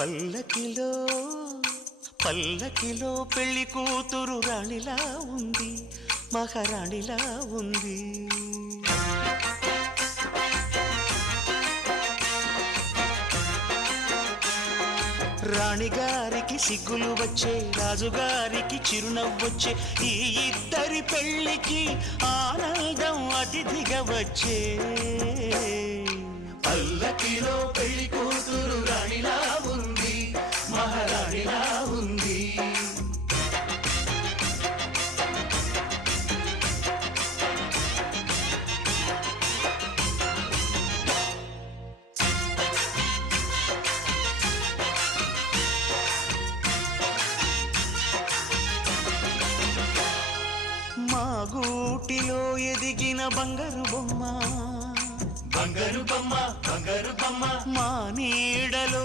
పల్లకిలో పల్లకిలో పెళ్లి కూతురు రాణిలా ఉంది, మహారాణిలా ఉంది. రాణిగారికి సిగ్గులు వచ్చే, రాజుగారికి చిరునవ్వొచ్చే, ఈ ఇద్దరి పెళ్లికి ఆనందం అతిథిగా వచ్చే. పల్లకిలో పెళ్లి కూతురు రాణిలా ఉంది, మహారాణిలా ఉంది. మా గూటిలో ఎదిగిన బంగారు బొమ్మ, బంగారు బొమ్మ, బంగారు బొమ్మ. మా నీడలో